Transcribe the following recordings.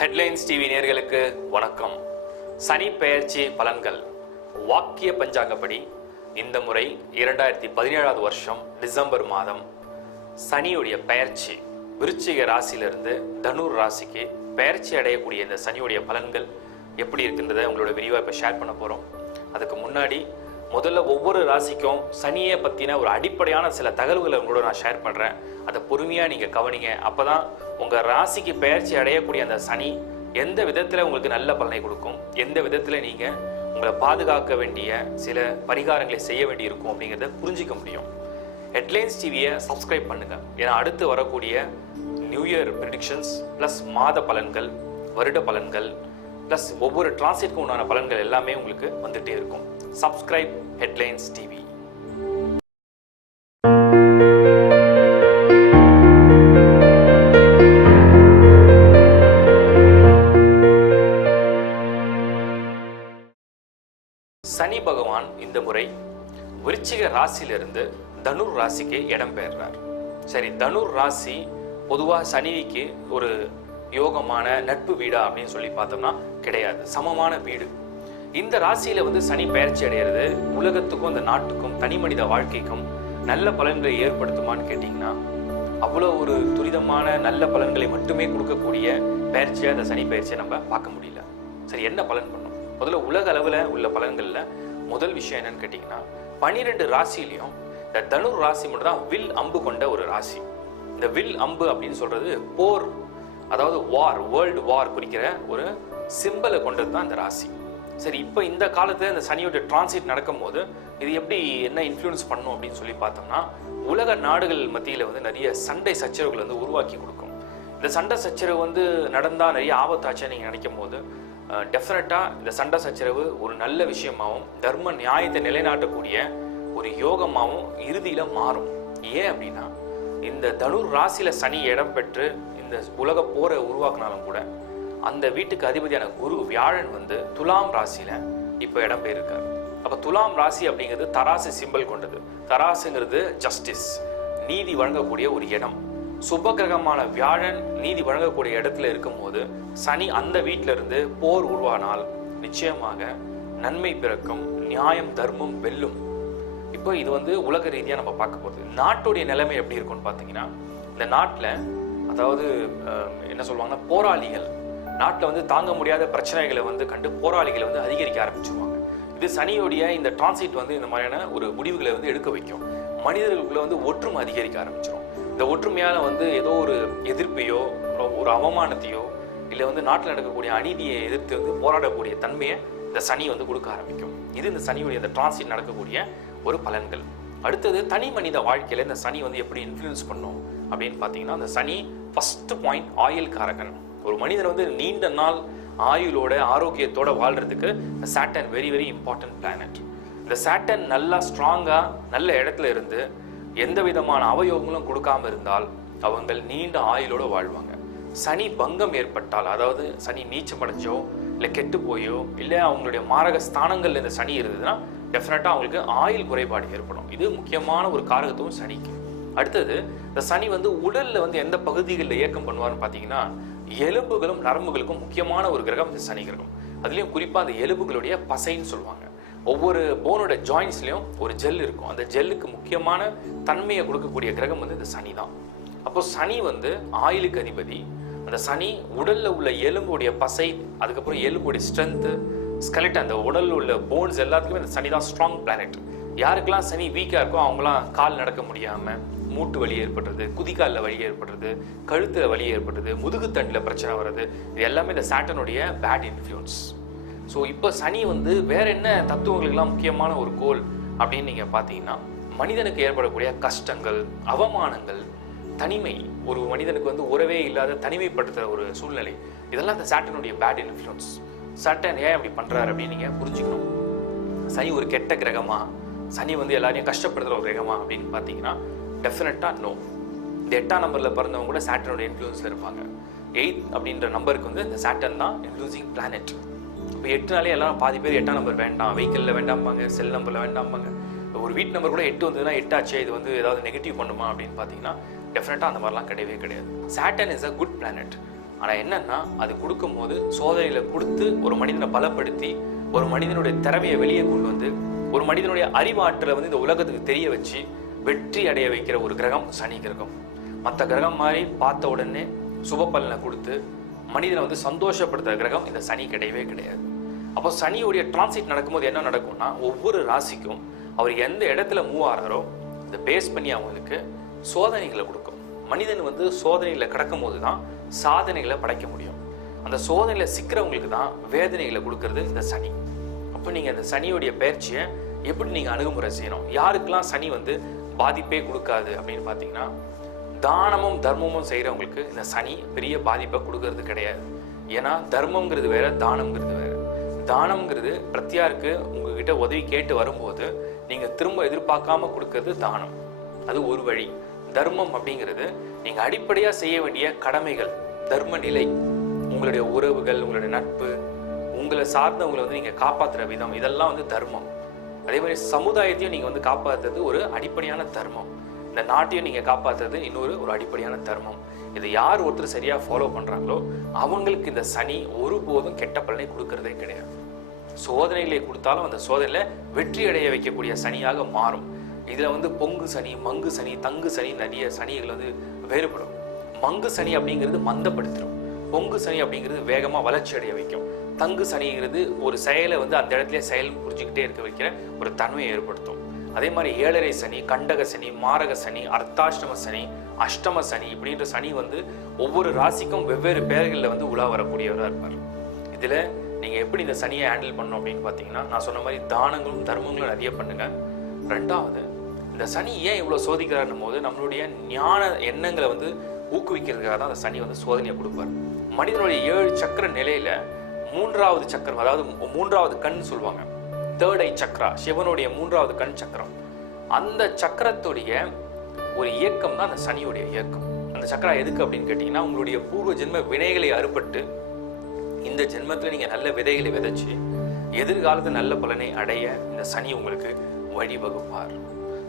Headlines TV நேயர்களுக்கு வணக்கம். சனி பெயர்ச்சி பலன்கள் வாக்கிய பஞ்சாங்கப்படி இந்த முறை 2017 வருஷம் டிசம்பர் மாதம் சனியுடைய பெயர்ச்சி விருச்சிக ராசியிலிருந்து தனுர் ராசிக்கு பெயர்ச்சி அடையக்கூடிய இந்த சனியுடைய பலன்கள் எப்படி இருக்கின்றதை உங்களோட விரிவாக இப்போ ஷேர் பண்ண போகிறோம். அதுக்கு முன்னாடி முதல்ல ஒவ்வொரு ராசிக்கும் சனியை பற்றின ஒரு அடிப்படையான சில தகவல்களை உங்களோட நான் ஷேர் பண்ணுறேன். அதை பொறுமையாக நீங்கள் கவனிங்க. அப்போ தான் உங்கள் ராசிக்கு பெயர்ச்சி அடையக்கூடிய அந்த சனி எந்த விதத்தில் உங்களுக்கு நல்ல பலனை கொடுக்கும், எந்த விதத்தில் நீங்கள் உங்களை பாதுகாக்க வேண்டிய சில பரிகாரங்களை செய்ய வேண்டி இருக்கும் அப்படிங்கிறத புரிஞ்சிக்க முடியும். ஹெட்லைன்ஸ் டிவியை சப்ஸ்கிரைப் பண்ணுங்கள். ஏன்னா அடுத்து வரக்கூடிய நியூ இயர் ப்ரிடிக்ஷன்ஸ் ப்ளஸ் மாத பலன்கள், வருட பலன்கள் ப்ளஸ் ஒவ்வொரு டிரான்சிட்க்கும் உண்டான பலன்கள் எல்லாமே உங்களுக்கு வந்துகிட்டே இருக்கும். Subscribe headlines TV. சனி பகவான் இந்த முறை விருச்சிக ராசியிலிருந்து தனுர் ராசிக்கு இடம் பெயர்றார். சரி, தனுர் ராசி பொதுவாக சனிக்கு ஒரு யோகமான நட்பு வீடா அப்படின்னு சொல்லி பார்த்தோம்னா கிடையாது, சமமான வீடு. இந்த ராசியில சனி பெயர்ச்சி அடைகிறது உலகத்துக்கும் அந்த நாட்டுக்கும் தனி மனித வாழ்க்கைக்கும் நல்ல பலன்களை ஏற்படுத்துமான்னு கேட்டீங்கன்னா அவ்வளோ ஒரு துரிதமான நல்ல பலன்களை மட்டுமே கொடுக்கக்கூடிய பெயர்ச்சியா அந்த சனி பெயர்ச்சியை நம்ம பார்க்க முடியல. சரி, என்ன பலன் பண்ணும்? முதல்ல உலக அளவில் உள்ள பலன்கள்ல முதல் விஷயம் என்னன்னு கேட்டீங்கன்னா 12 ராசியிலையும் இந்த தனுர் ராசி மட்டும் தான் வில் அம்பு கொண்ட ஒரு ராசி. இந்த வில் அம்பு அப்படின்னு சொல்றது போர், அதாவது வார், வேர்ல்டு வார் குறிக்கிற ஒரு சிம்பலை கொண்டது தான் இந்த ராசி. சரி, இப்போ இந்த காலத்தில் இந்த சனியோட டிரான்சிட் நடக்கும் போது இது எப்படி என்ன இன்ஃப்ளூயன்ஸ் பண்ணும் அப்படின்னு சொல்லி பார்த்தோம்னா உலக நாடுகள் மத்தியில் நிறைய சண்டை சச்சரவுகள் உருவாக்கி கொடுக்கும். இந்த சண்டை சச்சரவு நடந்தால் நிறைய ஆபத்தாச்சுன்னு நீங்கள் நினைக்கும் போது டெஃபினட்டாக இந்த சண்டை சச்சரவு ஒரு நல்ல விஷயமாகவும் தர்ம நியாயத்தை நிலைநாட்டக்கூடிய ஒரு யோகமாகவும் இறுதியில் மாறும். ஏன் அப்படின்னா இந்த தனுர் ராசியில் சனி இடம் பெற்று இந்த உலக போரை உருவாக்குனாலும் கூட அந்த வீட்டுக்கு அதிபதியான குரு வியாழன் துலாம் ராசியில இப்போ இடம் பெயர்க்கார். அப்ப துலாம் ராசி அப்படிங்கிறது தராசு சிம்பல் கொண்டது. தராசுங்கிறது ஜஸ்டிஸ், நீதி வழங்கக்கூடிய ஒரு இடம். சுபகிரகமான வியாழன் நீதி வழங்கக்கூடிய இடத்துல இருக்கும் போது சனி அந்த வீட்டில இருந்து போர் உருவானால் நிச்சயமாக நன்மை பிறக்கும், நியாயம் தர்மம் வெல்லும். இப்போ இது உலக ரீதியா நம்ம பார்க்க போகுது. நாட்டுடைய நிலைமை எப்படி இருக்கும்னு பார்த்தீங்கன்னா இந்த நாட்டில் அதாவது என்ன சொல்லுவாங்கன்னா போராளிகள் நாட்டில் தாங்க முடியாத பிரச்சனைகளை கண்டு போராளிகளை அதிகரிக்க ஆரம்பிச்சிருவாங்க. இது சனியோடைய இந்த டிரான்சிட் இந்த மாதிரியான ஒரு முடிவுகளை எடுக்க வைக்கும். மனிதர்களுக்குள்ள ஒற்றுமை அதிகரிக்க ஆரம்பிச்சிடும். இந்த ஒற்றுமையால ஏதோ ஒரு எதிர்ப்பையோ ஒரு அவமானத்தையோ இல்லை நாட்டில் நடக்கக்கூடிய அநீதியை எதிர்த்து போராடக்கூடிய தன்மையை இந்த சனி கொடுக்க ஆரம்பிக்கும். இது இந்த சனியுடைய இந்த டிரான்சிட் நடக்கக்கூடிய ஒரு பலன்கள். அடுத்தது தனி மனித வாழ்க்கையில இந்த சனி எப்படி இன்ஃப்ளூயன்ஸ் பண்ணும் அப்படின்னு பார்த்தீங்கன்னா அந்த சனி ஃபர்ஸ்ட் பாயிண்ட் ஆயில் காரகன். ஒரு மனிதர் நீண்ட நாள் ஆயுளோட ஆரோக்கியத்தோட வாழ்றதுக்கு Saturn very very important planet. இந்த சாட்டர்ன் நல்லா ஸ்ட்ராங்கா நல்ல இடத்துல இருந்து எந்த விதமான அவயோகங்களும் கொடுக்காம இருந்தால் அவங்க நீண்ட ஆயுளோட வாழ்வாங்க. சனி பங்கம் ஏற்பட்டால், அதாவது சனி நீச்சம் அடைஞ்சோ இல்லை கெட்டு போயோ இல்லை அவங்களுடைய மாரக ஸ்தானங்கள்ல இந்த சனி இருந்ததுன்னா டெஃபினட்டா அவங்களுக்கு ஆயுள் குறைபாடு ஏற்படும். இது முக்கியமான ஒரு காரகத்துவம் சனிக்கு. அடுத்தது இந்த சனி உடல்ல எந்த பகுதிகளில் இயக்கம் பண்ணுவார்னு பார்த்தீங்கன்னா எலும்புகளும் நரம்புகளுக்கும் முக்கியமான ஒரு கிரகம் இந்த சனி கிரகம். அதுலயும் குறிப்பா அந்த எலும்புகளுடைய பசைன்னு சொல்லுவாங்க. ஒவ்வொரு போனோட ஜாயின்ஸ்லயும் ஒரு ஜெல் இருக்கும். அந்த ஜெல்லுக்கு முக்கியமான தன்மையை கொடுக்கக்கூடிய கிரகம் இந்த சனி தான். அப்போ சனி ஆயுளுக்கு அதிபதி. அந்த சனி உடல்ல உள்ள எலும்புடைய பசை, அதுக்கப்புறம் எலும்புடைய ஸ்ட்ரென்த், ஸ்கெலெட், அந்த உடல்ல உள்ள போன்ஸ் எல்லாத்துக்குமே இந்த சனி தான் ஸ்ட்ராங் பிளானட். யாருக்கெல்லாம் சனி வீக்கா இருக்கோ அவங்களாம் கால் நடக்க முடியாம மூட்டு வலி ஏற்படுறது, குதிக்காலில் வலி ஏற்படுறது, கழுத்துல வலி ஏற்படுறது, முதுகுத்தண்டில் பிரச்சனை வர்றது, இது எல்லாமே இந்த சாட்டனுடைய பேட் இன்ஃப்ளூயன்ஸ். ஸோ இப்போ சனி வேற என்ன தத்துவங்களுக்கெல்லாம் முக்கியமான ஒரு கோல் அப்படின்னு நீங்க பார்த்தீங்கன்னா மனிதனுக்கு ஏற்படக்கூடிய கஷ்டங்கள், அவமானங்கள், தனிமை, ஒரு மனிதனுக்கு உறவே இல்லாத தனிமைப்படுத்துற ஒரு சூழ்நிலை, இதெல்லாம் இந்த சாட்டனுடைய பேட் இன்ஃப்ளூயன்ஸ். சாட்டன் ஏன் அப்படி பண்றாரு அப்படின்னு நீங்க புரிஞ்சுக்கணும். சனி ஒரு கெட்ட கிரகமா, சனி எல்லாரையும் கஷ்டப்படுத்துற ஒரு கிரகமா அப்படின்னு பார்த்தீங்கன்னா டெஃபினட்டா நோ. இந்த 8ஆம் நம்பர்ல பிறந்தவங்க கூட சாட்டனோட இன்ஃப்ளூயன்ஸ்ல இருப்பாங்க. 8 அப்படின்ற நம்பருக்கு இந்த சாட்டன் தான் இன்ஃப்ளூயன்சிங் பிளானட். இப்போ 8நாலே எல்லாரும் பாதி பேர் 8ஆம் நம்பர் வேண்டாம், வெஹிக்கிளில் வேண்டாம்பாங்க, செல் நம்பர்ல வேண்டாம்பாங்க. ஒரு வீட்டு நம்பர் கூட 8 வந்ததுன்னா 8 ஆச்சு, இது ஏதாவது நெகட்டிவ் பண்ணுமா அப்படின்னு பார்த்தீங்கன்னா டெஃபினட்டாக அந்த மாதிரிலாம் கிடையவே கிடையாது. Saturn is a good planet. ஆனால் என்னன்னா அது கொடுக்கும்போது சோதனைகளை கொடுத்து ஒரு மனிதனை பலப்படுத்தி ஒரு மனிதனுடைய திறமையை வெளியே கொண்டு வந்து ஒரு மனிதனுடைய அறிவாற்றலை வந்து இந்த உலகத்துக்கு தெரிய வச்சு வெற்றி அடைய வைக்கிற ஒரு கிரகம் சனி கிரகம். மற்ற கிரகம் மாதிரி பார்த்த உடனே சுப பலனை கொடுத்து மனிதனை வந்து சந்தோஷப்படுத்துற கிரகம் இந்த சனி கிடையவே கிடையாது. அப்போ சனியுடைய டிரான்சிட் நடக்கும்போது என்ன நடக்கும்னா ஒவ்வொரு ராசிக்கும் அவர் எந்த இடத்துல மூவ் ஆகிறாரோ இதை பேஸ் பண்ணி அவங்களுக்கு சோதனைகளை கொடுக்கும். மனிதன் வந்து சோதனைகளை கடக்கும் போது தான் சாதனைகளை படைக்க முடியும். அந்த சோதனையில சிக்கிறவங்களுக்கு தான் வேதனைகளை கொடுக்கறது இந்த சனி. அப்போ நீங்க அந்த சனியுடைய பயிற்சியை எப்படி நீங்க அணுகுமுறை செய்யணும்? யாருக்கெல்லாம் சனி வந்து பாதிப்பே கொடுக்காது அப்படின்னு பார்த்தீங்கன்னா, தானமும் தர்மமும் செய்யறவங்களுக்கு இந்த சனி பெரிய பாதிப்பை கொடுக்கறது கிடையாது. ஏன்னா தர்மம்ங்கிறது வேற, தானம்ங்கிறது வேற. தானம்ங்கிறது பிரத்யாருக்கு உங்ககிட்ட உதவி கேட்டு வரும்போது நீங்க திரும்ப எதிர்பார்க்காம கொடுக்கறது தானம், அது ஒரு வழி. தர்மம் அப்படிங்கிறது நீங்க அடிப்படையா செய்ய வேண்டிய கடமைகள், தர்ம நிலை, உங்களுடைய உறவுகள், உங்களுடைய நட்பு, உங்களை சார்ந்தவங்களை வந்து நீங்க காப்பாற்றுற விதம், இதெல்லாம் வந்து தர்மம். அதே மாதிரி சமுதாயத்தையும் நீங்க வந்து காப்பாற்றுறது ஒரு அடிப்படையான தர்மம். இந்த நாட்டையும் நீங்க காப்பாற்றுறது இன்னொரு அடிப்படையான தர்மம். இதை யார் ஒருத்தர் சரியா ஃபாலோ பண்றாங்களோ அவங்களுக்கு இந்த சனி ஒருபோதும் கெட்ட பலனை கொடுக்கறதே கிடையாது. சோதனைகளை கொடுத்தாலும் அந்த சோதனையில வெற்றி அடைய வைக்கக்கூடிய சனியாக மாறும். இதுல வந்து பொங்கு சனி, மங்கு சனி, தங்கு சனி, நிறைய சனிகள் வந்து வேறுபடும். மங்கு சனி அப்படிங்கிறது மந்தப்படுத்திடும். பொங்கு சனி அப்படிங்கிறது வேகமா வளர்ச்சி அடைய வைக்கும். தங்கு சனிங்கிறது ஒரு செயலை வந்து அந்த இடத்துல செயல் புரிஞ்சுக்கிட்டே இருக்க வைக்கிற ஒரு தன்மையை ஏற்படுத்தும். அதே மாதிரி ஏழரை சனி, கண்டக சனி, மாரக சனி, அர்த்தாஷ்டம சனி, அஷ்டம சனி இப்படின்ற சனி வந்து ஒவ்வொரு ராசிக்கும் வெவ்வேறு பெயர்களில் வந்து உலா வரக்கூடியவராக இருப்பார். இதுல நீங்க எப்படி இந்த சனியை ஹேண்டில் பண்ணணும் அப்படின்னு பார்த்தீங்கன்னா, நான் சொன்ன மாதிரி தானங்களும் தர்மங்களும் நிறைய பண்ணுங்க. ரெண்டாவது, இந்த சனி ஏன் இவ்வளோ சோதிக்கிறாருன்னும் போது நம்மளுடைய ஞான எண்ணங்களை வந்து ஊக்குவிக்கிறதுக்காக தான் அந்த சனி வந்து சோதனையை கொடுப்பார். மனிதனுடைய 7 சக்கர நிலையில 3வது சக்கரம், அதாவது 3வது கண் சொல்லுவாங்க, தேர்ட் ஐ சக்கரா, சிவனுடைய 3வது கண் சக்கரம். அந்த சக்கரத்துடைய ஒரு இயக்கம் தான் அந்த சனியுடைய இயக்கம். அந்த சக்கரா எதுக்கு அப்படின்னு கேட்டீங்கன்னா, உங்களுடைய பூர்வ ஜென்ம வினைகளை அறுபட்டு இந்த ஜென்மத்தில் நீங்க நல்ல விதைகளை விதைச்சு எதிர்காலத்தில் நல்ல பலனை அடைய இந்த சனி உங்களுக்கு வழிவகுப்பார்.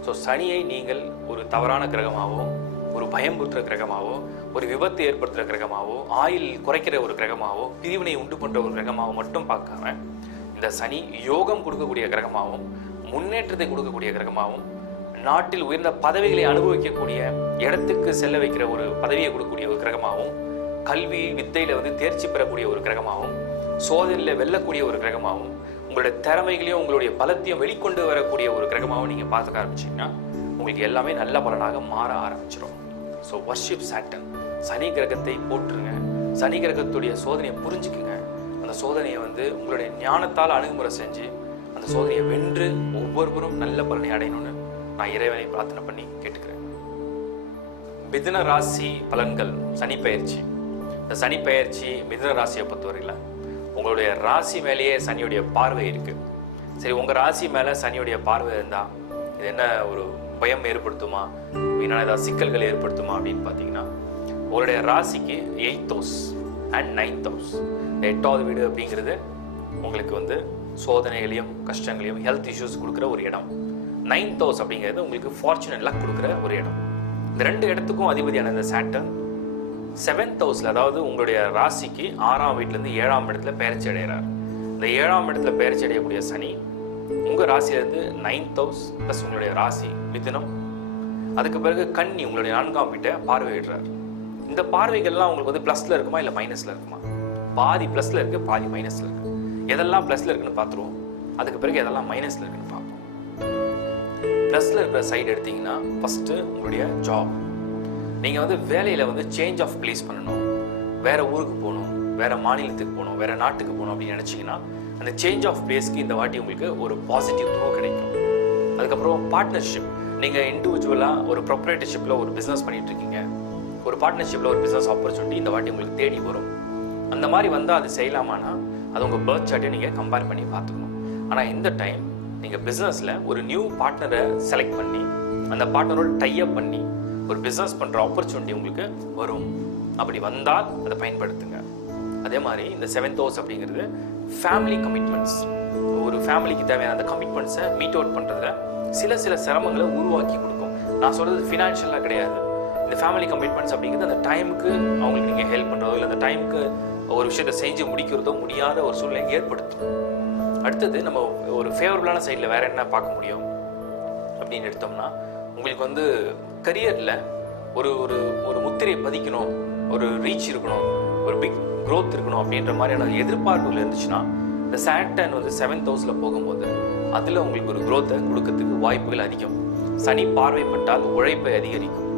ஸோ சனியை நீங்கள் ஒரு தவறான கிரகமாவோ, ஒரு பயம்புற்ற கிரகமாவோ, ஒரு விபத்து ஏற்படுத்துகிற கிரகமாவோ, ஆயில் குறைக்கிற ஒரு கிரகமாவோ, பிரிவினை உண்டு பண்ற ஒரு கிரகமாவோ மட்டும் பார்க்காம இந்த சனி யோகம் கொடுக்கக்கூடிய கிரகமாகவும், முன்னேற்றத்தை கொடுக்கக்கூடிய கிரகமாகவும், நாட்டில் உயர்ந்த பதவிகளை அனுபவிக்கக்கூடிய இடத்துக்கு செல்ல வைக்கிற ஒரு பதவியை கொடுக்கக்கூடிய ஒரு கிரகமாகவும், கல்வி வித்தையில வந்து தேர்ச்சி பெறக்கூடிய ஒரு கிரகமாகவும், சோதனையில வெல்லக்கூடிய ஒரு கிரகமாகவும், உங்களுடைய திறமைகளையும் உங்களுடைய பலத்தையும் வெளிக்கொண்டு வரக்கூடிய ஒரு கிரகமாகவும் நீங்க பார்த்துக்க ஆரம்பிச்சீங்கன்னா உங்களுக்கு எல்லாமே நல்ல பலனாக மாற ஆரம்பிச்சிடும். ஸோ வர்ஷிப் சாட்டன், சனி கிரகத்தை போட்டுருங்க. சனி கிரகத்துடைய சோதனையை புரிஞ்சுக்குங்க. அந்த சோதனையை வந்து உங்களுடைய ஞானத்தால் அணுகுமுறை செஞ்சு அந்த சோதனையை வென்று ஒவ்வொருவரும் நல்ல பலனை அடையணும்னு நான் இறைவனை பிரார்த்தனை பண்ணி கேட்டுக்கிறேன். மிதுன ராசி பலன்கள், சனி பயிற்சி. இந்த சனி பயிற்சி மிதுன ராசியை பொறுத்தவரையில் உங்களுடைய ராசி மேலேயே சனியுடைய பார்வை இருக்கு. சரி, உங்க ராசி மேல சனியுடைய பார்வை இருந்தா இது என்ன ஒரு பயம் ஏற்படுத்துமா, வீணான ஏதாவது சிக்கல்கள் ஏற்படுத்துமா அப்படின்னு பார்த்தீங்கன்னா, உங்களுடைய ராசிக்கு 8th house and 9th house, 8வது வீடு அப்படிங்கிறது உங்களுக்கு வந்து சோதனைகளையும் கஷ்டங்களையும் ஹெல்த் இஷ்யூஸ் கொடுக்குற ஒரு இடம். 9th house அப்படிங்கிறது உங்களுக்கு ஃபார்ச்சூன் அண்ட் லக் கொடுக்குற ஒரு இடம். இந்த 2 இடத்துக்கும் அதிபதியான இந்த சாட்டர்ன் 7th ஹவுஸ்ல, அதாவது உங்களுடைய ராசிக்கு 6ஆம் வீட்டிலேருந்து 7ஆம் இடத்துல பெயர்ச்சி அடைகிறார். இந்த 7ஆம் இடத்துல பெயர்ச்சி அடையக்கூடிய சனி உங்க ராசியிலேருந்து 9th house ப்ளஸ் உங்களுடைய ராசி மிதுனம், அதுக்கு பிறகு கன்னி உங்களுடைய 4ஆம் வீட்டை பார்வையிடுறார். இந்த பார்வைகள்லாம் உங்களுக்கு வந்து பிளஸ்ல இருக்குமா இல்லை மைனஸ்ல இருக்குமா? பாதி பிளஸ்ல இருக்கு, பாதி மைனஸ்ல இருக்கு. எதெல்லாம் பிளஸ்ல இருக்குன்னு பார்த்துருவோம், அதுக்கு பிறகு எதெல்லாம் மைனஸ்ல இருக்குன்னு பார்ப்போம். பிளஸ்ல இருக்கிற சைடு எடுத்தீங்கன்னா ஃபர்ஸ்ட் உங்களுடைய ஜாப். நீங்கள் வந்து வேலையில் வந்து சேஞ்ச் ஆஃப் பிளேஸ் பண்ணணும், வேற ஊருக்கு போகணும், வேற மாநிலத்துக்கு போகணும், வேற நாட்டுக்கு போகணும் அப்படின்னு நினச்சிங்கன்னா அந்த சேஞ்ச் ஆஃப் பிளேஸ்க்கு இந்த வாட்டி உங்களுக்கு ஒரு பாசிட்டிவ் த்ரோ கிடைக்கும். அதுக்கப்புறம் பார்ட்னர்ஷிப், நீங்கள் இண்டிவிஜுவலாக ஒரு ப்ரொப்ரைட்டர்ஷிப்பில் ஒரு பிஸ்னஸ் பண்ணிட்டு இருக்கீங்க, ஒரு பார்ட்னர்ஷிப்பில் ஒரு பிஸ்னஸ் ஆப்பர்ச்சுனிட்டி இந்த வாட்டி உங்களுக்கு தேடி வரும். அந்த மாதிரி வந்தால் அது செய்யலாமான்னா அது உங்கள் பர்த் சார்ட்டை நீங்கள் கம்பேர் பண்ணி பார்த்துக்கணும். ஆனால் இந்த டைம் நீங்கள் பிஸ்னஸில் ஒரு நியூ பார்ட்னரை செலக்ட் பண்ணி அந்த பார்ட்னரோட டைப் பண்ணி ஒரு பிஸ்னஸ் பண்ணுற ஆப்பர்ச்சுனிட்டி உங்களுக்கு வரும். அப்படி வந்தால் அதை பயன்படுத்துங்க. அதே மாதிரி இந்த 7th house அப்படிங்கிறது ஃபேமிலி கமிட்மெண்ட்ஸ், ஒரு ஃபேமிலிக்கு தேவையான அந்த கமிட்மெண்ட்ஸை மீட் அவுட் பண்ணுறதுல சில சிரமங்களை உருவாக்கி கொடுக்கும். நான் சொல்கிறது ஃபினான்ஷியலாக கிடையாது, இந்த ஃபேமிலி கமிட்மெண்ட்ஸ் அப்படிங்கிறது அந்த டைமுக்கு அவங்களுக்கு நீங்கள் ஹெல்ப் பண்ணுறதோ இல்லை அந்த டைமுக்கு ஒரு விஷயத்தை செஞ்சு முடிக்கிறதோ முடியாத ஒரு சூழ்நிலை ஏற்படுத்தும். அடுத்தது நம்ம ஒரு ஃபேவரபுளான சைடில் வேறு என்ன பார்க்க முடியும் அப்படின்னு எடுத்தோம்னா, உங்களுக்கு வந்து கரியரில் ஒரு ஒரு ஒரு முத்திரையை பதிக்கணும், ஒரு ரீச் இருக்கணும், ஒரு பிக் க்ரோத் இருக்கணும் அப்படின்ற மாதிரியான எதிர்பார்ப்புகள் இருந்துச்சுன்னா, இந்த சாட்டர்ன் வந்து 7th ஹவுஸில் போகும்போது அதில் உங்களுக்கு ஒரு க்ரோத்தை கொடுக்கறதுக்கு வாய்ப்புகள் அதிகம். சனி பார்வைப்பட்டால் உழைப்பை அதிகரிக்கும்,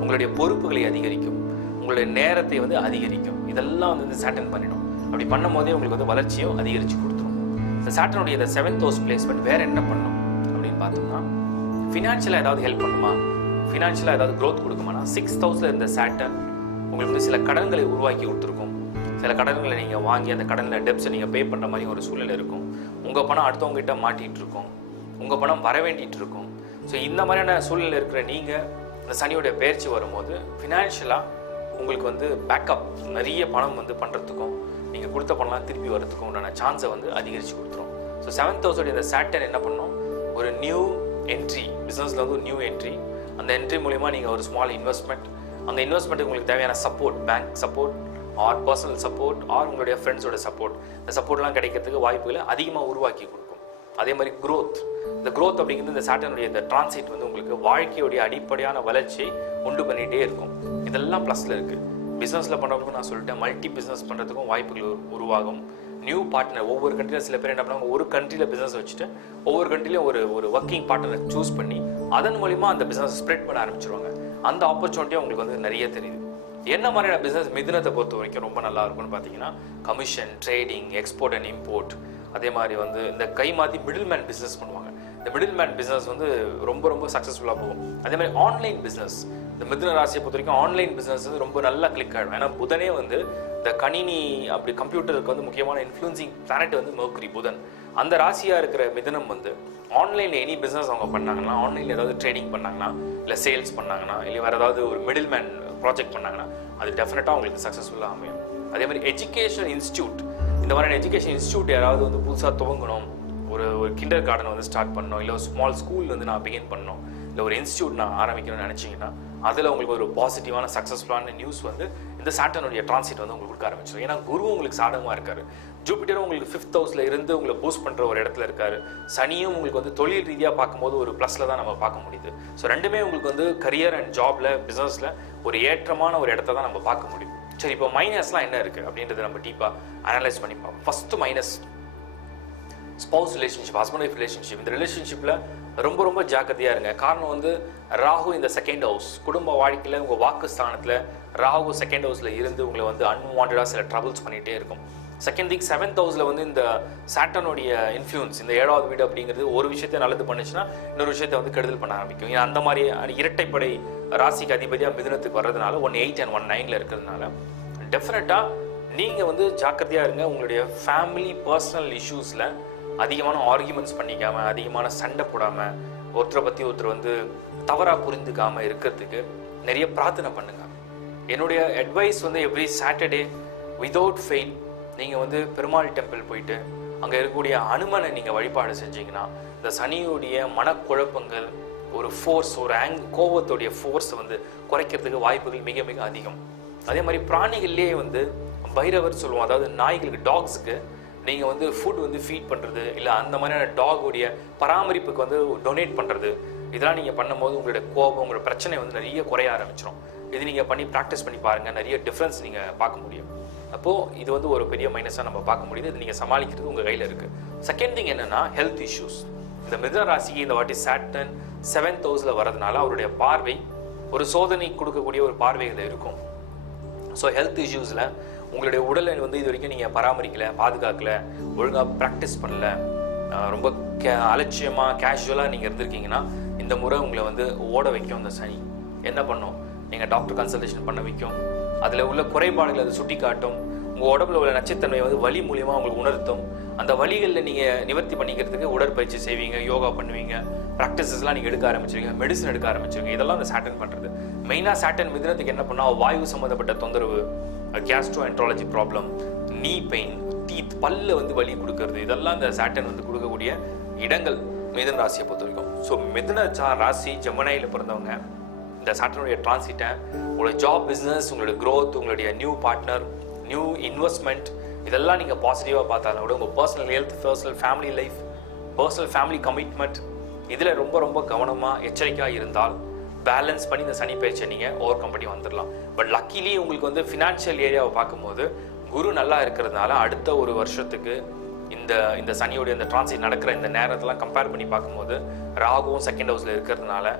உங்களுடைய பொறுப்புகளை அதிகரிக்கும், உங்களுடைய நேரத்தை வந்து அதிகரிக்கும். இதெல்லாம் வந்து இந்த சாட்டர்ன் பண்ணிடும். அப்படி பண்ணும் போதே உங்களுக்கு வந்து வளர்ச்சியும் அதிகரித்து கொடுத்துரும். இந்த சாட்டர்னுடைய இந்த 7th ஹவுஸ் பிளேஸ்மெண்ட் வேறு என்ன பண்ணும் அப்படின்னு பார்த்தோம்னா, ஃபினான்ஷியலாக ஏதாவது ஹெல்ப் பண்ணுமா, ஃபினான்ஷியலாக ஏதாவது க்ரோத் கொடுக்குமானா, 6th ஹவுஸில் இருந்த சாட்டர்ன் உங்களுக்கு வந்து சில கடன்களை உருவாக்கி கொடுத்துருக்கும். சில கடன்களை நீங்கள் வாங்கி அந்த கடனில் டெப்ஸை நீங்கள் பே பண்ணுற மாதிரி ஒரு சூழ்நிலை இருக்கும். உங்கள் பணம் அடுத்தவங்ககிட்ட மாட்டிகிட்டு இருக்கும், உங்கள் பணம் வர வேண்டிகிட்டு இருக்கும். ஸோ இந்த மாதிரியான சூழ்நிலை இருக்கிற நீங்கள் இந்த சனியோடைய பயிற்சி வரும்போது ஃபினான்ஷியலாக உங்களுக்கு வந்து பேக்கப் நிறைய பணம் வந்து பண்ணுறதுக்கும் நீங்கள் கொடுத்த பணம்லாம் திருப்பி வரதுக்கும் உண்டான சான்ஸை வந்து அதிகரித்து கொடுத்துரும். ஸோ 7th ஹவுஸோட இந்த சாட்டர்ன் என்ன பண்ணும், ஒரு நியூ என்ட்ரி, பிஸ்னஸில் வந்து ஒரு நியூ என்ட்ரி, அந்த என்ட்ரி மூலிமா நீங்கள் ஒரு ஸ்மால் இன்வெஸ்ட்மெண்ட், அந்த இன்வெஸ்ட்மெண்ட்டுக்கு உங்களுக்கு தேவையான support, bank support or personal support or உங்களுடைய ஃப்ரெண்ட்ஸோட சப்போர்ட், இந்த சப்போர்ட்லாம் கிடைக்கிறதுக்கு வாய்ப்புகளை அதிகமாக உருவாக்கி கொடுக்கும். அதே மாதிரி க்ரோத், இந்த க்ரோத் அப்படிங்கிறது இந்த சாட்டர்னுடைய இந்த டிரான்சிட் வந்து உங்களுக்கு வாழ்க்கையுடைய அடிப்படையான வளர்ச்சியை உண்டு பண்ணிகிட்டே இருக்கும். இதெல்லாம் ப்ளஸில் இருக்குது. பிஸ்னஸில் பண்ணுறவங்களுக்கும் நான் சொல்லிட்டேன், மல்டி பிஸ்னஸ் பண்ணுறதுக்கும் வாய்ப்புகள் உருவாகும். நியூ பார்ட்னர், ஒவ்வொரு கண்ட்ரியில் சில பேர் என்ன பண்ணுவாங்க, ஒரு கண்ட்ரியில் பிஸ்னஸ் வச்சுட்டு ஒவ்வொரு கண்ட்ரிலையும் ஒரு ஒர்க்கிங் பார்ட்னரை சூஸ் பண்ணி அதன் மூலிமா அந்த பிஸ்னஸ் ஸ்ப்ரெட் பண்ண ஆரம்பிச்சிருவாங்க. அந்த ஆப்பர்ச்சுனிட்டியும் உங்களுக்கு வந்து நிறைய தெரியுது. என்ன மாதிரியான பிஸ்னஸ் மிதுனத்தை பொறுத்த வரைக்கும் ரொம்ப நல்லா இருக்கும்னு பார்த்தீங்கன்னா, commission, trading, export and import, அதே மாதிரி வந்து இந்த கை மாற்றி மிடில் மேன் பிஸ்னஸ் பண்ணுவாங்க. இந்த மிடில் மேன் பிஸ்னஸ் வந்து ரொம்ப ரொம்ப சக்ஸஸ்ஃபுல்லாக போகும். அதே மாதிரி ஆன்லைன் பிஸ்னஸ், இந்த மிதுன ராசியை பொறுத்த வரைக்கும் ஆன்லைன் பிஸ்னஸ் வந்து ரொம்ப நல்லா கிளிக் ஆகிடும். ஏன்னா புதனே வந்து இந்த கணினி அப்படி கம்ப்யூட்டருக்கு வந்து முக்கியமான இன்ஃப்ளூன்சிங் பிளானட் வந்து மெர்க்குரி, புதன். அந்த ராசியாக இருக்கிற மிதுனம் வந்து ஆன்லைனில் எனி பிஸ்னஸ் அவங்க பண்ணாங்கன்னா, ஆன்லைனில் ஏதாவது ட்ரேடிங் பண்ணாங்கன்னா, இல்லை சேல்ஸ் பண்ணாங்கன்னா, இல்லை வேறு ஏதாவது ஒரு மிடில் மேன் ப்ராஜெக்ட் பண்ணாங்கன்னா அது டெஃபினட்டாக உங்களுக்கு சக்ஸஸ்ஃபுல்லாக அமையும். அதே மாதிரி எஜுகேஷன் இன்ஸ்டியூட், இந்த மாதிரியான எஜுகேஷன் இன்ஸ்டியூட் யாராவது வந்து புதுசாக துவங்கணும், ஒரு கிண்டர் கார்டன் வந்து ஸ்டார்ட் பண்ணணும், இல்லை ஒரு ஸ்மால் ஸ்கூல் வந்து நான் பிகின் பண்ணணும், இல்லை ஒரு இன்ஸ்டியூட் நான் ஆரம்பிக்கணும்னு நினச்சிங்கன்னா அதில் உங்களுக்கு ஒரு பாசிட்டிவான சக்ஸஸ்ஃபுல்லான நியூஸ் வந்து இந்த சாட்டர்னுடைய டிரான்சிட் வந்து உங்களுக்கு கொடுக்க ஆரம்பிச்சிடும். ஏன்னா குரு உங்களுக்கு சாதகமாக இருக்காரு, ஜூபிட்டரும் உங்களுக்கு 5th ஹவுஸில் இருந்து உங்களை பூஸ்ட் பண்ணுற ஒரு இடத்துல இருக்காரு, சனியும் உங்களுக்கு வந்து தொழில் ரீதியாக பார்க்கும்போது ஒரு ப்ளஸில் தான் நம்ம பார்க்க முடியுது. ஸோ ரெண்டுமே உங்களுக்கு வந்து கரியர் அண்ட் ஜாபில் பிஸ்னஸில் ஒரு ஏற்றமான ஒரு இடத்த தான் நம்ம பார்க்க முடியும். சரி, இப்போ மைனஸ்லாம் என்ன இருக்குது அப்படின்றத நம்ம டீப்பாக அனலைஸ் பண்ணி பார்ப்போம். First minus spouse relationship, husband wife relationship. இந்த ரிலேஷன்ஷிப்பில் ரொம்ப ரொம்ப ஜாக்கிரதையாக இருங்க. காரணம் வந்து ராகு இந்த 2nd ஹவுஸ், குடும்ப வாழ்க்கையில் உங்கள் வாக்கு ஸ்தானத்தில் ராகு 2nd ஹவுஸில் இருந்து உங்களை வந்து அன்வான்டாக சில ட்ரபிள்ஸ் பண்ணிகிட்டே இருக்கும். செகண்ட் திங் 7th ஹவுஸில் வந்து இந்த சாட்டர்னுடைய இன்ஃப்ளூயன்ஸ், இந்த 7வது வீடு அப்படிங்கிறது ஒரு விஷயத்தை நல்லது பண்ணுச்சுன்னா இன்னொரு விஷயத்தை வந்து கெடுதல் பண்ண ஆரம்பிக்கும். ஏன்னா அந்த மாதிரி இரட்டைப்படை ராசிக்கு அதிபதியாக மிதுனத்துக்கு வர்றதுனால 1 8 and 1 9 இருக்கிறதுனால டெஃபினட்டாக நீங்கள் வந்து ஜாக்கிரதையாக இருங்க. உங்களுடைய ஃபேமிலி பர்சனல் இஷ்யூஸில் அதிகமான ஆர்கியூமெண்ட்ஸ் பண்ணிக்காமல், அதிகமான சண்டை போடாமல், ஒருத்தரை பற்றி ஒருத்தர் வந்து தவறாக புரிந்துக்காமல் இருக்கிறதுக்கு நிறைய பிரார்த்தனை பண்ணுங்க. என்னுடைய அட்வைஸ் வந்து எவ்ரி சாட்டர்டே விதவுட் ஃபெயில் நீங்கள் வந்து பெருமாள் டெம்பிள் போயிட்டு அங்கே இருக்கக்கூடிய அனுமனை நீங்கள் வழிபாடு செஞ்சீங்கன்னா இந்த சனியுடைய மனக்குழப்பங்கள், ஒரு ஃபோர்ஸ், ஒரு கோபத்துடைய ஃபோர்ஸை வந்து குறைக்கிறதுக்கு வாய்ப்புகள் மிக மிக அதிகம். அதே மாதிரி பிராணிகள்லேயே வந்து பைரவர் சொல்லுவோம், அதாவது நாய்களுக்கு, டாக்ஸுக்கு நீங்கள் வந்து ஃபுட் வந்து ஃபீட் பண்ணுறது, இல்லை அந்த மாதிரியான டாகுடைய பராமரிப்புக்கு வந்து டொனேட் பண்ணுறது, இதெல்லாம் நீங்கள் பண்ணும்போது உங்களுடைய கோபம், உங்களோட பிரச்சனை வந்து நிறைய குறைய ஆரம்பிச்சிடும். இது நீங்கள் பண்ணி ப்ராக்டிஸ் பண்ணி பாருங்கள், நிறைய டிஃப்ரென்ஸ் நீங்கள் பார்க்க முடியும். அப்போது இது வந்து ஒரு பெரிய மைனஸாக நம்ம பார்க்க முடியுது. இது நீங்கள் சமாளிக்கிறது உங்கள் கையில் இருக்குது. செகண்ட் திங் என்னென்னா ஹெல்த் இஷ்யூஸ். இந்த மிதுன ராசிக்கு இந்த வாட்டி சாட்டர்ன் 7th ஹவுஸில் வரதுனால அவருடைய பார்வை ஒரு சோதனை கொடுக்கக்கூடிய ஒரு பார்வைகள் இருக்கும். ஸோ ஹெல்த் இஷ்யூஸில் உங்களுடைய உடலை வந்து இது வரைக்கும் நீங்கள் பராமரிக்கலை, பாதுகாக்கலை, ஒழுங்காக ப்ராக்டிஸ் பண்ணல, ரொம்ப அலட்சியமாக கேஷுவலாக நீங்கள் இருந்திருக்கீங்கன்னா இந்த முறை உங்களை வந்து ஓட வைக்கும். அந்த சனி என்ன பண்ணும், நீங்கள் டாக்டர் கன்சல்டேஷன் பண்ண வைக்கும், அதில் உள்ள குறைபாடுகளை அதை சுட்டி காட்டும், உங்கள் உடம்புல உள்ள நச்சுத்தன்மையை வந்து வலி மூலியமாக உங்களுக்கு உணர்த்தும். அந்த வலிகளில் நீங்கள் நிவர்த்தி பண்ணிக்கிறதுக்கு உடற்பயிற்சி செய்வீங்க, யோகா பண்ணுவீங்க, ப்ராக்டிசஸ்லாம் நீங்கள் எடுக்க ஆரம்பிச்சிருவீங்க, மெடிசன் எடுக்க ஆரம்பிச்சிருவீங்க. இதெல்லாம் அந்த சாட்டர்ன் பண்ணுறது. மெயினாக சாட்டர்ன் மிதுனத்துக்கு என்ன பண்ணால் வாயு சம்மந்தப்பட்ட தொந்தரவு, கேஸ்ட்ரோஎன்ட்ராலஜி ப்ராப்ளம், நீ பெயின், டீத், பல்ல வந்து வலி கொடுக்கறது, இதெல்லாம் இந்த சாட்டர்ன் வந்து கொடுக்கக்கூடிய இடங்கள் மிதுன ராசியை பொறுத்த வரைக்கும். ஸோ மிதுன ராசி ஜெமினியில் பிறந்தவங்க இந்த சாட்டனுடைய டிரான்சிட்டை உங்களோட ஜாப், பிஸ்னஸ், உங்களுடைய growth, உங்களுடைய நியூ பார்ட்னர், நியூ இன்வெஸ்ட்மெண்ட், இதெல்லாம் நீங்கள் பாசிட்டிவாக பார்த்தாலும் கூட உங்கள் personal health, personal family life, personal family commitment, இதில் ரொம்ப ரொம்ப கவனமாக எச்சரிக்கையாக இருந்தால் பேலன்ஸ் பண்ணி இந்த சனி பயிற்சியை நீங்கள் ஓவர் கம் பண்ணி வந்துடலாம். பட் லக்கிலி உங்களுக்கு வந்து ஃபினான்ஷியல் ஏரியாவை பார்க்கும்போது குரு நல்லா இருக்கிறதுனால அடுத்த ஒரு வருஷத்துக்கு இந்த சனியோடைய இந்த டிரான்சிட் நடக்கிற இந்த நேரத்தெல்லாம் கம்பேர் பண்ணி பார்க்கும்போது ராகுவும் செகண்ட் ஹவுஸில் இருக்கிறதுனால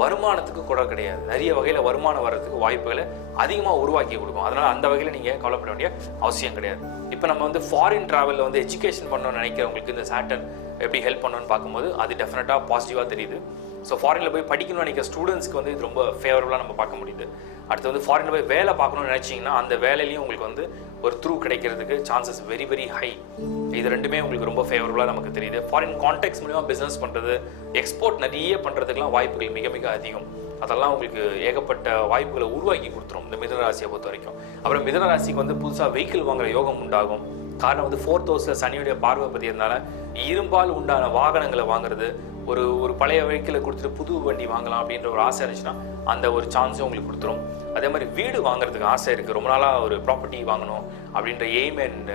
வருமானத்துக்கு கூட கிடையாது, நிறைய வகையில் வருமானம் வர்றதுக்கு வாய்ப்புகளை அதிகமாக உருவாக்கி கொடுக்கும். அதனால் அந்த வகையில் நீங்கள் கவலைப்பட வேண்டிய அவசியம் கிடையாது. இப்போ நம்ம வந்து ஃபாரின் ட்ராவலில் வந்து எஜுகேஷன் பண்ணணும்னு நினைக்கிறவங்களுக்கு இந்த சாட்டர்ன் எப்படி ஹெல்ப் பண்ணணும்னு பார்க்கும்போது அது டெஃபினட்டாக பாசிட்டிவாக தெரியுது. ஸோ ஃபாரினில் போய் படிக்கணும்னு நினைக்கிற ஸ்டூடெண்ட்ஸ்க்கு வந்து இது ரொம்ப ஃபேவரபுளாக நம்ம பார்க்க முடியுது. அடுத்து வந்து ஃபாரினில் போய் வேலை பார்க்கணும்னு நினச்சிங்கன்னா அந்த வேலையிலையும் உங்களுக்கு வந்து ஒரு த்ரூ கிடைக்கிறதுக்கு சான்சஸ் வெரி வெரி ஹை. இது ரெண்டுமே உங்களுக்கு ரொம்ப ஃபேவரபுளாக நமக்கு தெரியுது. ஃபாரின் கான்டாக்ட்ஸ் மூலிமா பிஸ்னஸ் பண்ணுறது, எக்ஸ்போர்ட் நிறைய பண்ணுறதுக்குலாம் வாய்ப்புகள் மிக மிக அதிகம். அதெல்லாம் உங்களுக்கு ஏகப்பட்ட வாய்ப்புகளை உருவாக்கி கொடுத்துரும் இந்த மிதுன ராசியை பொறுத்த வரைக்கும். அப்புறம் மிதுன ராசிக்கு வந்து புதுசாக வெஹிக்கிள் வாங்குற யோகம் உண்டாகும். காரணம் வந்து 4th ஹவுஸில் சனியுடைய பார்வை பதியறதுனால இரும்பால் உண்டான வாகனங்களை வாங்குறது, ஒரு பழைய வெஹிக்கிளை கொடுத்துட்டு புது வண்டி வாங்கலாம் அப்படின்ற ஒரு ஆசை இருந்துச்சுன்னா அந்த ஒரு சான்ஸும் உங்களுக்கு கொடுத்துரும். அதே மாதிரி வீடு வாங்குறதுக்கு ஆசை இருக்குது, ரொம்ப நாளாக ஒரு ப்ராப்பர்ட்டி வாங்கணும் அப்படின்ற எய்ம் அண்ட்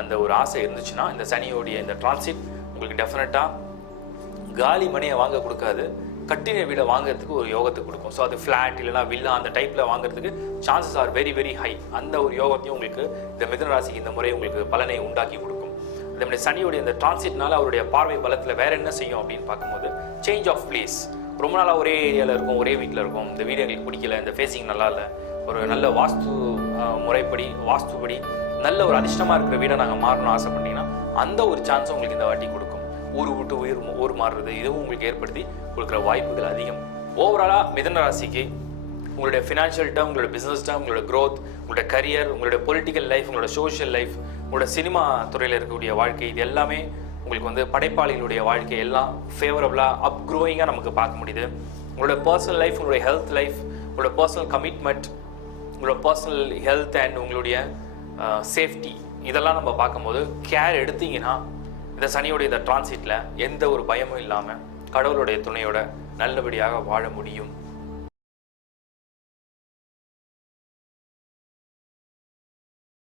அந்த ஒரு ஆசை இருந்துச்சுன்னா இந்த சனியோடைய இந்த டிரான்சிட் உங்களுக்கு டெஃபினட்டாக காலி மனையை வாங்க கொடுக்காது, கட்டின வீடை வாங்குறதுக்கு ஒரு யோகத்தை கொடுக்கும். ஸோ அது ஃப்ளாட் இல்லைனா வில்லா அந்த டைப்பில் வாங்குறதுக்கு chances are very very high. அந்த ஒரு யோகத்தையும் உங்களுக்கு இந்த மிதுன ராசிக்கு இந்த முறை உங்களுக்கு பலனை உண்டாக்கி கொடுக்கும். அதே மாதிரி சனியோடைய இந்த டிரான்சிட்னால அவருடைய பார்வை பலத்தில் வேற என்ன செய்யும் அப்படின்னு பார்க்கும்போது சேஞ்ச் ஆஃப் பிளேஸ். ரொம்ப நாளாக ஒரே ஏரியாவில் இருக்கும், ஒரே வீட்டில் இருக்கும், இந்த வீடு எங்களுக்கு பிடிக்கல, இந்த ஃபேஸிங் நல்லா இல்லை, ஒரு நல்ல வாஸ்து முறைப்படி வாஸ்துபடி நல்ல ஒரு அதிர்ஷ்டமாக இருக்கிற வீடை நாங்கள் மாறணும்னு ஆசைப்பட்டீங்கன்னா அந்த ஒரு சான்ஸும் உங்களுக்கு இந்த வாட்டி கொடுக்கும். ஊர் விட்டு ஊர் மாறுறது இதுவும் உங்களுக்கு ஏற்படுத்தி கொடுக்குற வாய்ப்புகள் அதிகம். ஓவராலாக மிதுன ராசிக்கு உங்களுடைய ஃபினான்ஷியல் டேர்ம், உங்களோட பிஸ்னஸ் டேர்ம், உங்களோட க்ரோத், உங்களோட கரியர், உங்களோட பொலிட்டிக்கல் லைஃப், உங்களோட சோஷியல் லைஃப், உங்களோட சினிமா துறையில் இருக்கக்கூடிய வாழ்க்கை, இது எல்லாமே உங்களுக்கு வந்து படைப்பாளிகளுடைய வாழ்க்கை எல்லாம் ஃபேவரபுளாக அப்க்ரோயிங்காக நமக்கு பார்க்க முடியுது. உங்களோட பர்சனல் லைஃப், உங்களுடைய ஹெல்த் லைஃப், உங்களோட பர்சனல் கமிட்மெண்ட், உங்களோட பர்சனல் ஹெல்த் அண்ட் உங்களுடைய சேஃப்டி, இதெல்லாம் நம்ம பார்க்கும்போது கேர் எடுத்தீங்கன்னா இந்த சனியோடைய இந்த டிரான்சிட்டில் எந்த ஒரு பயமும் இல்லாமல் கடவுளுடைய துணையோட நல்லபடியாக வாழ முடியும்.